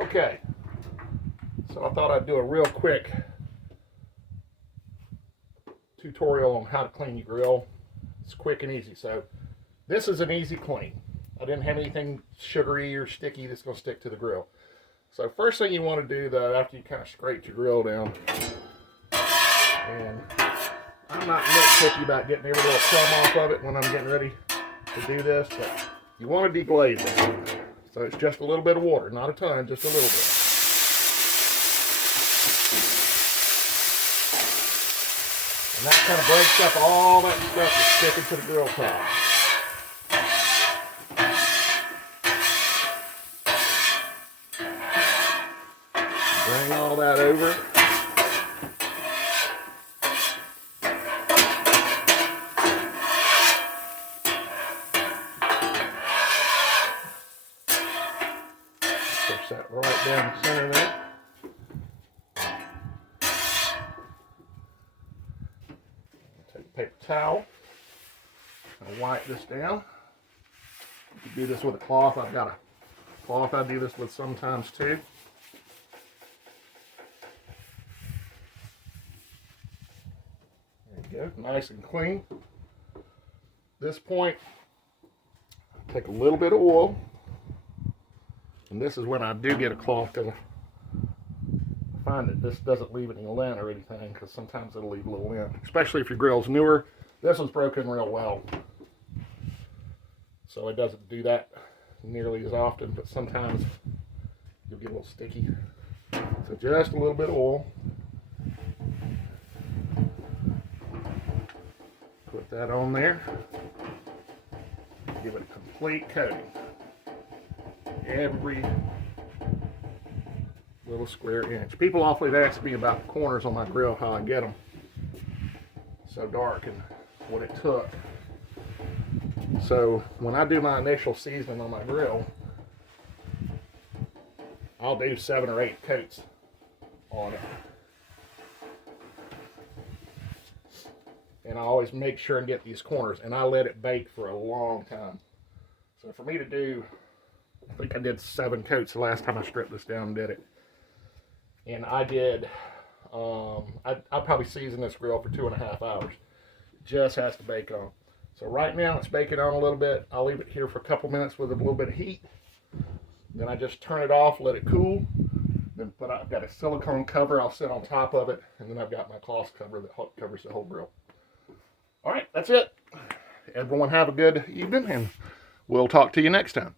Okay, so I thought I'd do a real quick tutorial on how to clean your grill. It's quick and easy. So this is an easy clean. I didn't have anything sugary or sticky that's going to stick to the grill. So first thing you want to do though, after you kind of scrape your grill down, and I'm not nitpicky about getting every little crumb off of it when I'm getting ready to do this, but you want to deglaze it. So it's just a little bit of water, not a ton, just a little bit. And that kind of breaks up all that stuff that's sticking to the grill top. Bring all that over. Push that right down the center there. Take a paper towel and wipe this down. You can do this with a cloth. I've got a cloth I do this with sometimes too. There you go, nice and clean. At this point, take a little bit of oil. And this is when I do get a cloth, because I find that this doesn't leave any lint or anything, because sometimes it'll leave a little lint, especially if your grill's newer. This one's broken real well, so it doesn't do that nearly as often, but sometimes you'll get a little sticky. So just a little bit of oil. Put that on there. Give it a complete coating. Every little square inch. People often ask me about the corners on my grill, how I get them so dark and what it took. So when I do my initial seasoning on my grill, I'll do 7 or 8 coats on it. And I always make sure and get these corners, and I let it bake for a long time. So for me to do, I think I did 7 coats the last time I stripped this down and did it. And I did, I'll probably season this grill for 2.5 hours. It just has to bake on. So right now it's baking on a little bit. I'll leave it here for a couple minutes with a little bit of heat. Then I just turn it off, let it cool. Then I've got a silicone cover I'll sit on top of it. And then I've got my cloth cover that covers the whole grill. All right, that's it. Everyone have a good evening, and we'll talk to you next time.